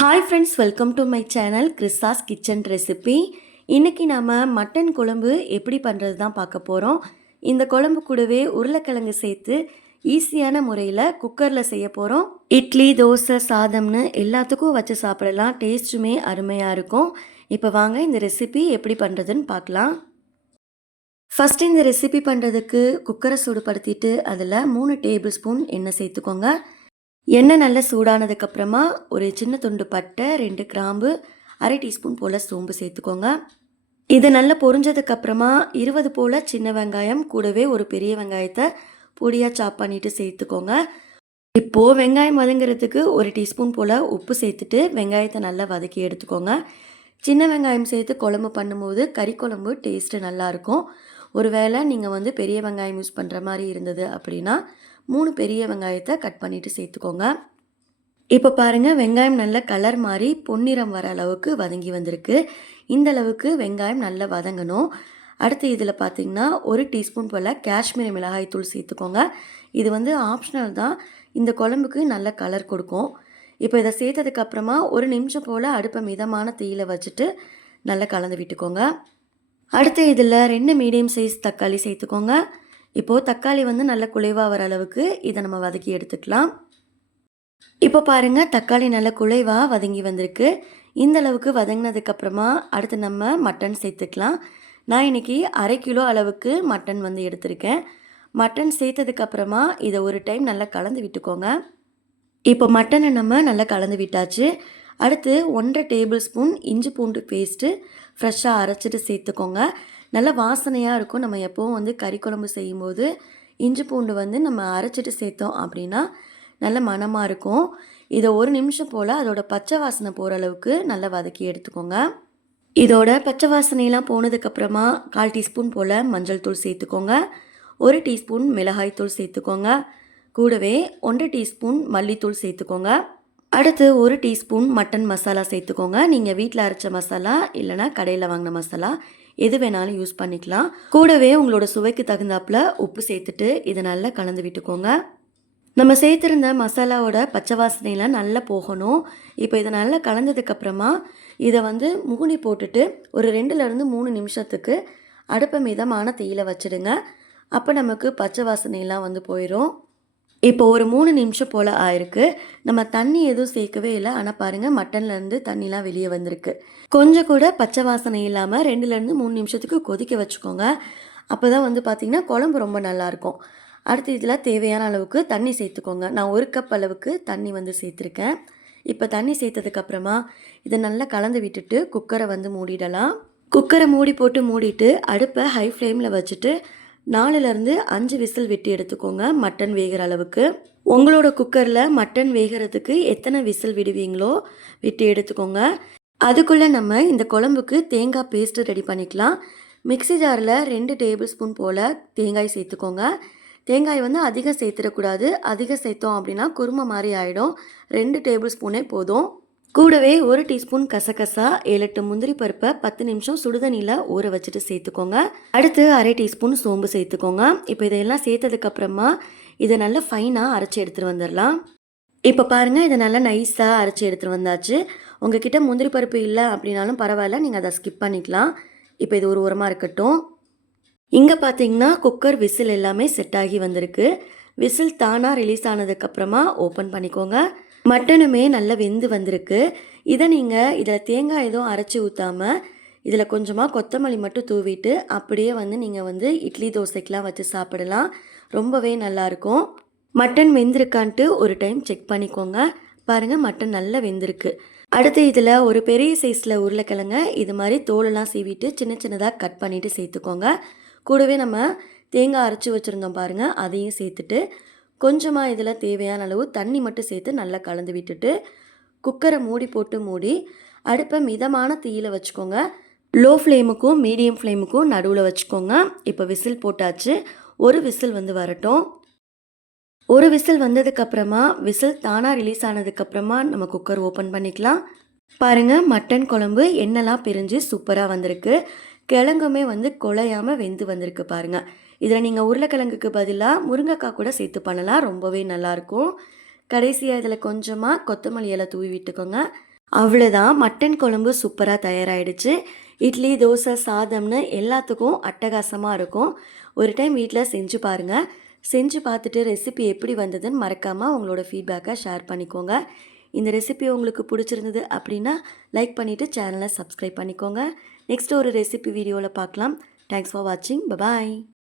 Hi friends, welcome to my channel கிறிஸ்தாஸ் kitchen recipe. இன்றைக்கி நாம் mutton குழம்பு எப்படி பண்ணுறது தான் பார்க்க போகிறோம். இந்த குழம்பு கூடவே உருளைக்கிழங்கு சேர்த்து ஈஸியான முறையில் குக்கரில் செய்ய போகிறோம். இட்லி, தோசை, சாதம்னு எல்லாத்துக்கும் வச்சு சாப்பிடலாம். டேஸ்ட்டுமே அருமையாக இருக்கும். இப்போ வாங்க இந்த ரெசிபி எப்படி பண்ணுறதுன்னு பார்க்கலாம். ஃபஸ்ட்டு இந்த ரெசிபி பண்ணுறதுக்கு குக்கரை சூடுபடுத்திட்டு அதில் 3 டேபிள் ஸ்பூன் எண்ணெய் சேர்த்துக்கோங்க. எண்ணெய் நல்லா சூடானதுக்கப்புறமா ஒரு சின்ன துண்டு பட்டை, 2 கிராம்பு, அரை டீஸ்பூன் போல் சோம்பு சேர்த்துக்கோங்க. இது நல்லா பொரிஞ்சதுக்கப்புறமா 20 போல் சின்ன வெங்காயம் கூடவே ஒரு பெரிய வெங்காயத்தை பொடியாக சாப் பண்ணிவிட்டு சேர்த்துக்கோங்க. இப்போது வெங்காயம் வதங்கிறதுக்கு ஒரு டீஸ்பூன் போல் உப்பு சேர்த்துட்டு வெங்காயத்தை நல்லா வதக்கி எடுத்துக்கோங்க. சின்ன வெங்காயம் சேர்த்து குழம்பு பண்ணும்போது கறி குழம்பு டேஸ்ட்டு நல்லாயிருக்கும். ஒருவேளை நீங்கள் பெரிய வெங்காயம் யூஸ் பண்ணுற மாதிரி இருந்தது அப்படின்னா 3 பெரிய வெங்காயத்தை கட் பண்ணிவிட்டு சேர்த்துக்கோங்க. இப்போ பாருங்கள், வெங்காயம் நல்ல கலர் மாதிரி பொன்னிறம் வர அளவுக்கு வதங்கி வந்திருக்கு. இந்த அளவுக்கு வெங்காயம் நல்லா வதங்கணும். அடுத்து இதில் பார்த்திங்கன்னா 1 டீஸ்பூன் போல் காஷ்மீரி மிளகாய் தூள் சேர்த்துக்கோங்க. இது ஆப்ஷனல் தான், இந்த குழம்புக்கு நல்ல கலர் கொடுக்கும். இப்போ இதை சேர்த்ததுக்கப்புறமா 1 நிமிஷம் போல் அடுப்பை மிதமான தீயில வச்சுட்டு நல்லா கலந்து விட்டுக்கோங்க. அடுத்து இதில் 2 மீடியம் சைஸ் தக்காளி சேர்த்துக்கோங்க. இப்போது தக்காளி நல்ல குழைவாக வர அளவுக்கு இதை நம்ம வதக்கி எடுத்துக்கலாம். இப்போ பாருங்கள், தக்காளி நல்ல குழைவாக வதங்கி வந்திருக்கு. இந்த அளவுக்கு வதங்கினதுக்கப்புறமா அடுத்து நம்ம மட்டன் சேர்த்துக்கலாம். நான் இன்றைக்கி அரை கிலோ அளவுக்கு மட்டன் எடுத்திருக்கேன். மட்டன் சேர்த்ததுக்கப்புறமா இதை ஒரு டைம் நல்லா கலந்து விட்டுக்கோங்க. இப்போ மட்டனை நம்ம நல்லா கலந்து விட்டாச்சு. அடுத்து 1.5 டேபிள் ஸ்பூன் இஞ்சி பூண்டு பேஸ்ட்டு ஃப்ரெஷ்ஷாக அரைச்சிட்டு சேர்த்துக்கோங்க. நல்ல வாசனையாக இருக்கும். நம்ம எப்போவும் கறி குழம்பு செய்யும்போது இஞ்சி பூண்டு நம்ம அரைச்சிட்டு சேர்த்தோம் அப்படின்னா நல்ல மணமாக இருக்கும். இதை 1 நிமிஷம் போல் அதோட பச்சை வாசனை போகிற அளவுக்கு நல்லா வதக்கி எடுத்துக்கோங்க. இதோட பச்சை வாசனையெல்லாம் போனதுக்கப்புறமா 1/4 டீஸ்பூன் போல் மஞ்சள் தூள் சேர்த்துக்கோங்க. 1 டீஸ்பூன் மிளகாய் தூள் சேர்த்துக்கோங்க. கூடவே 1 டீஸ்பூன் மல்லித்தூள் சேர்த்துக்கோங்க. அடுத்து 1 டீஸ்பூன் மட்டன் மசாலா சேர்த்துக்கோங்க. நீங்கள் வீட்டில் அரைச்ச மசாலா இல்லைனா கடையில் வாங்கின மசாலா எது வேணாலும் யூஸ் பண்ணிக்கலாம். கூடவே உங்களோட சுவைக்கு தகுந்தாப்பில் உப்பு சேர்த்துட்டு இதை நல்லா கலந்து விட்டுக்கோங்க. நம்ம சேர்த்துருந்த மசாலாவோட பச்சை வாசனையெல்லாம் நல்லா போகணும். இப்போ இதை நல்லா கலந்ததுக்கப்புறமா இதை மூடி போட்டுட்டு ஒரு 2லேருந்து 3 நிமிஷத்துக்கு அடுப்பை மிதமான தீயில வச்சுடுங்க. அப்போ நமக்கு பச்சை வாசனையெல்லாம் போயிடும். இப்போ ஒரு 3 நிமிஷம் போல் ஆயிருக்கு. நம்ம தண்ணி எதுவும் சேர்க்கவே இல்லை. ஆனால் பாருங்கள், மட்டன்லேருந்து தண்ணிலாம் வெளியே வந்திருக்கு. கொஞ்சம் கூட பச்சை வாசனை இல்லாமல் 2லேருந்து 3 நிமிஷத்துக்கு கொதிக்க வச்சுக்கோங்க. அப்போ தான் பார்த்திங்கன்னா குழம்பு ரொம்ப நல்லாயிருக்கும். அடுத்து இதில் தேவையான அளவுக்கு தண்ணி சேர்த்துக்கோங்க. நான் 1 கப் அளவுக்கு தண்ணி சேர்த்துருக்கேன். இப்போ தண்ணி சேர்த்ததுக்கப்புறமா இதை நல்லா கலந்து விட்டுட்டு குக்கரை மூடிடலாம். குக்கரை மூடி போட்டு மூடிட்டு அடுப்பை ஹை ஃப்ளேமில் வச்சுட்டு 4லேருந்து 5 விசில் விட்டு எடுத்துக்கோங்க. மட்டன் வேகிற அளவுக்கு உங்களோட குக்கரில் மட்டன் வேகிறதுக்கு எத்தனை விசில் விடுவீங்களோ விட்டு எடுத்துக்கோங்க. அதுக்குள்ளே நம்ம இந்த குழம்புக்கு தேங்காய் பேஸ்ட்டு ரெடி பண்ணிக்கலாம். மிக்ஸி ஜாரில் 2 டேபிள் ஸ்பூன் போல் தேங்காய் சேர்த்துக்கோங்க. தேங்காய் அதிகம் சேர்த்துடக்கூடாது. அதிகம் சேர்த்தோம் அப்படின்னா குருமா மாதிரி ஆகிடும். 2 டேபிள் ஸ்பூனே போதும். கூடவே 1 டீஸ்பூன் கசகசா, 7-8 முந்திரி பருப்பை 10 நிமிஷம் சுடுதண்ணியில் ஊற வச்சுட்டு சேர்த்துக்கோங்க. அடுத்து அரை டீஸ்பூன் சோம்பு சேர்த்துக்கோங்க. இப்போ இதையெல்லாம் சேர்த்ததுக்கப்புறமா இதை நல்லா ஃபைனாக அரைச்சி எடுத்துகிட்டு வந்துடலாம். இப்போ பாருங்கள், இதை நல்லா நைஸாக அரைச்சி எடுத்துகிட்டு வந்தாச்சு. உங்ககிட்ட முந்திரி பருப்பு இல்லை அப்படின்னாலும் பரவாயில்ல, நீங்கள் அதை ஸ்கிப் பண்ணிக்கலாம். இப்போ இது ஒரு ஓரமாக இருக்கட்டும். இங்கே பார்த்தீங்கன்னா குக்கர் விசில் எல்லாமே செட் ஆகி வந்திருக்கு. விசில் தானாக ரிலீஸ் ஆனதுக்கப்புறமா ஓப்பன் பண்ணிக்கோங்க. மட்டனுமே நல்லா வெந்து வந்திருக்கு. இதை நீங்கள் இதில் தேங்காய் எதுவும் அரைச்சி ஊற்றாமல் இதில் கொஞ்சமாக கொத்தமல்லி மட்டும் தூவிட்டு அப்படியே நீங்கள் இட்லி தோசைக்கெலாம் வச்சு சாப்பிடலாம். ரொம்பவே நல்லாயிருக்கும். மட்டன் வெந்திருக்கான்ட்டு ஒரு டைம் செக் பண்ணிக்கோங்க. பாருங்கள், மட்டன் நல்லா வெந்திருக்கு. அடுத்து இதில் ஒரு பெரிய சைஸில் உருளைக்கிழங்க இது மாதிரி தோலெல்லாம் சீவிட்டு சின்ன சின்னதாக கட் பண்ணிவிட்டு சேர்த்துக்கோங்க. கூடவே நம்ம தேங்காய் அரைச்சி வச்சுருந்தோம் பாருங்கள், அதையும் சேர்த்துட்டு கொஞ்சமாக இதில் தேவையான அளவு தண்ணி மட்டும் சேர்த்து நல்லா கலந்து விட்டுட்டு குக்கரை மூடி போட்டு மூடி அடுப்பை மிதமான தீயில வச்சுக்கோங்க. லோ ஃப்ளேமுக்கும் மீடியம் ஃப்ளேமுக்கும் நடுவில் வச்சுக்கோங்க. இப்போ விசில் போட்டாச்சு. ஒரு விசில் வரட்டும். ஒரு விசில் வந்ததுக்கப்புறமா விசில் தானாக ரிலீஸ் ஆனதுக்கப்புறமா நம்ம குக்கர் ஓப்பன் பண்ணிக்கலாம். பாருங்கள், மட்டன் குழம்பு எண்ணெய்லாம் பிரிஞ்சு சூப்பராக வந்திருக்கு. கிழங்குமே குழையாமல் வெந்து வந்திருக்கு பாருங்கள். இதில் நீங்கள் உருளைக்கிழங்குக்கு பதிலாக முருங்கைக்காய் கூட சேர்த்து பண்ணலாம். ரொம்பவே நல்லாயிருக்கும். கடைசியாக இதில் கொஞ்சமாக கொத்தமல்லி இலை தூவி விட்டுக்கோங்க. அவ்வளோதான், மட்டன் குழம்பு சூப்பராக தயாராகிடுச்சு. இட்லி, தோசை, சாதம்னு எல்லாத்துக்கும் அட்டகாசமாக இருக்கும். ஒரு டைம் வீட்டில் செஞ்சு பாருங்கள். செஞ்சு பார்த்துட்டு ரெசிபி எப்படி வந்ததுன்னு மறக்காமல் உங்களோட ஃபீட்பேக்கை ஷேர் பண்ணிக்கோங்க. இந்த ரெசிபி உங்களுக்கு பிடிச்சிருந்தது அப்படின்னா லைக் பண்ணிவிட்டு சேனலை சப்ஸ்கிரைப் பண்ணிக்கோங்க. நெக்ஸ்ட் ஒரு ரெசிபி வீடியோவில் பார்க்கலாம். தேங்க்ஸ் ஃபார் வாட்சிங். பபாய்.